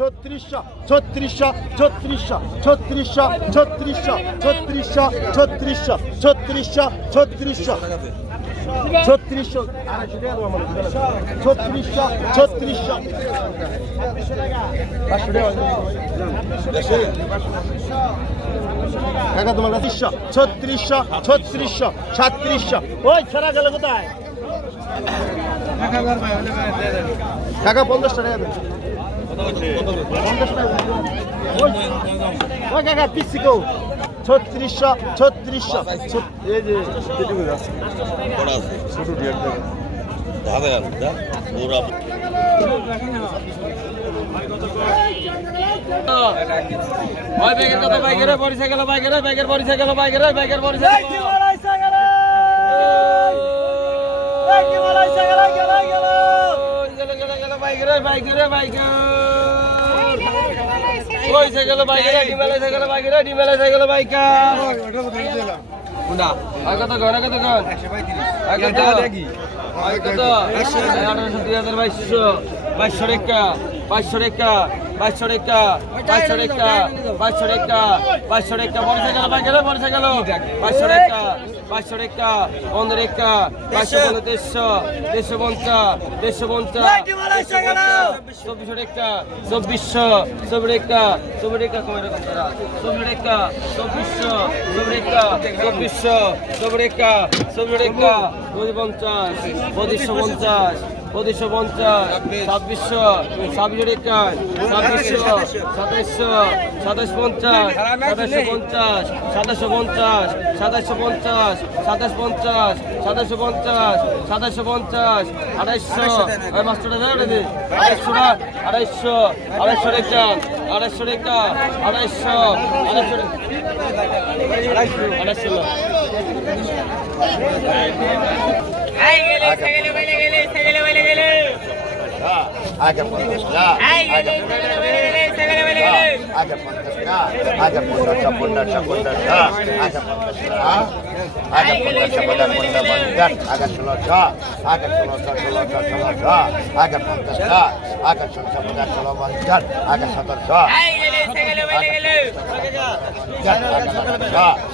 ছত্রিশশো ছত্রিশশো ছত্রিশশো ছত্রিশশো ছত্রিশশো ছত্রিশশো ছত্রিশশো ছত্রিশশো ছত্রিশশো। ছত্রিশশো ছত্রিশশো ছত্রিশশো। কাকা, তোমার কাছে ছত্রিশশো ছত্রিশশো সাত্রিশশো ওই ছাড়া গেল কোথায়? টাকা পঞ্চাশ টাকা। ওই কাকা পিসি কো ছত্রিশশো ছত্রিশশো এই যে ছোট ডিয়ার বাইকের পরিচয় গেল বাইকের বাইকের পরিচয় গেল বাইকের বাইকের পরিচয় বাইকের বাইকের বাইকের ওই সাইকেলে বাইক রেডি মেলে সাইকেলে বাইক রেডি মেলে সাইকেলে বাইক কোনটা আগে তো ঘরে কত ঘর আগে তো আগে তো 1800 2200 2200 টাকা টাকা বাইশশো রেখা বাইশশো রেখা বাইশশো রেখা বাইশশো রেখা বাইশশো রেখা পরিচয় গেল। পরিচয় গেল বাইশশো রেখা বাইশশো রেখা পনেরো রেখা বাইশশো পনেরো দেড়শো দেড়শো পঞ্চাশ দেড়শো পঞ্চাশ চব্বিশশো রেখা চব্বিশশো চব্বিশ রেখা চব্বিশ রেখা কয় রকম তারা? চব্বিশ রেখা চব্বিশশো চব্বিশ রেখা চব্বিশশো চব্বিশ রেখা চব্বিশ পঞ্চাশ পঁচিশশো পঞ্চাশ পঁচিশশো পঞ্চাশ ছাব্বিশশো ছাব্বিশ রিটার্ন ছাব্বিশশো সাতাইশশো সাতাশ পঞ্চাশ সাতাশশো পঞ্চাশ সাতাশশো পঞ্চাশ সাতাশশো পঞ্চাশ সাতাশ পঞ্চাশ সাতাশশো পঞ্চাশ সাতাশশো পঞ্চাশ আড়াইশশো পাঁচশো টাকা আড়াইশশো আড়াইশশো আড়াইশশো রিটার্ন আড়াইশশো রিটার্ন আড়াইশশো আড়াইশশো আড়াইশশো আড়াইশশো આજે પંદર લાખ આજે આજે પંદર લાખ આજે પંદર છ પંદર છ પંદર છ આજે પંદર લાખ આજે પંદર છ પંદર પંદર પંદર આજે સોળ છ આજે સોળ છ સોળ છ સોળ છ આજે પંદર લાખ આજે સોળ છ પંદર સોળ પંદર આજે સત્તર છ આજે પંદર છ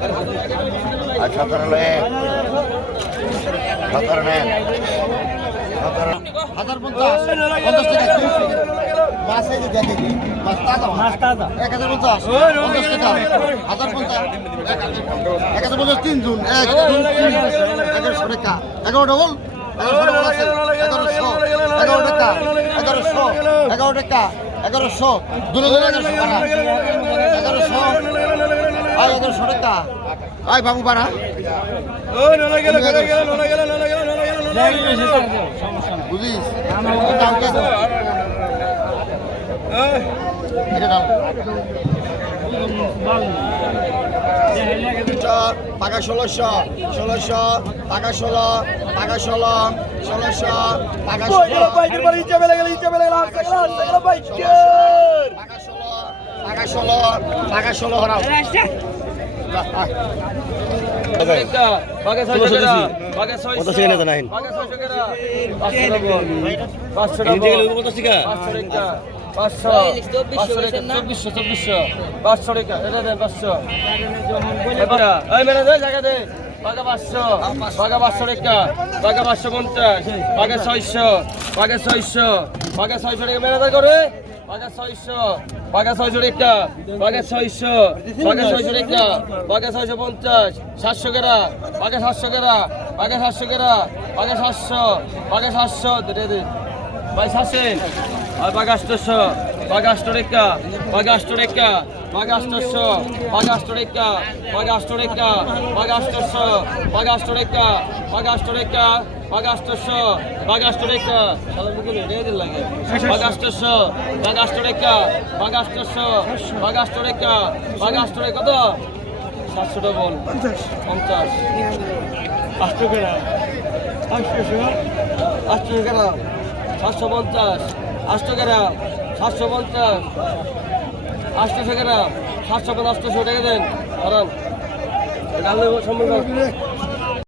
আর সতেরো হাজার পঞ্চাশ পঞ্চাশ টাকা এই যে দেখে কি মাছ তাজা মাছ তাজা এক হাজার পঞ্চাশ পঞ্চাশ টাকা হাজার পঞ্চাশ এক হাজার পঞ্চাশ তিন জুন এক দুই তিন এগারোশো টাকা এগারো ডবল এগারোশো এগারো টাকা এগারোশো এগারো টাকা এগারোশো টাকা এগারোশো আয় ওদের সরতা আয় বাবু বাড়া। ও নলা গেল নলা গেল নলা গেল নলা গেল নলা গেল নলা গেল সমস্যা বুঝিস? আমরা ওকে দাও। কে এটা দাও পাকা ষোলোশো ষোলোশো পাকা ষোলো পাকা ষোলো ষোলোশো পাকা ষোলো। ছয়শো ষোলো ছয়শো ষোলো ছয়শো চব্বিশশো চব্বিশশো পাঁচশো টাকা পাঁচশো দে বাঘা ছয়শো টাকা করে সাতশো গেরা পাকে সাতশো গেরা পাকে সাতশো গেরা পাকে সাতশো পাকে সাতশো ভাই, সাতশো। আর পাকে আষ্টশো পাকে আষ্টরেকা পাকে আষ্টরেকা পাগাস্টশো পাগাস্টরেকা পাগাস্টরেকা পাগাস্টশো পাগাস্টরেকা পাগাস্টরেকা বাগাষ্টস্য বাগাষ্টরেকা সালাম দিকে রেডি দিন লাগে। বাগাষ্টস্য বাগাষ্টরেকা বাগাষ্টস্য বাগাষ্টরেকা বাগাষ্টরে কত সাতশোটা বল। পঞ্চাশ। আটশো কেনা আটশো আটশো গ্রাম সাতশো পঞ্চাশ। আটশো গ্রাম সাতশো পঞ্চাশ। আটশোশো গ্রাম সাতশো পঞ্চাশ আটশোশো টাকা দেন। কারণ সম্মান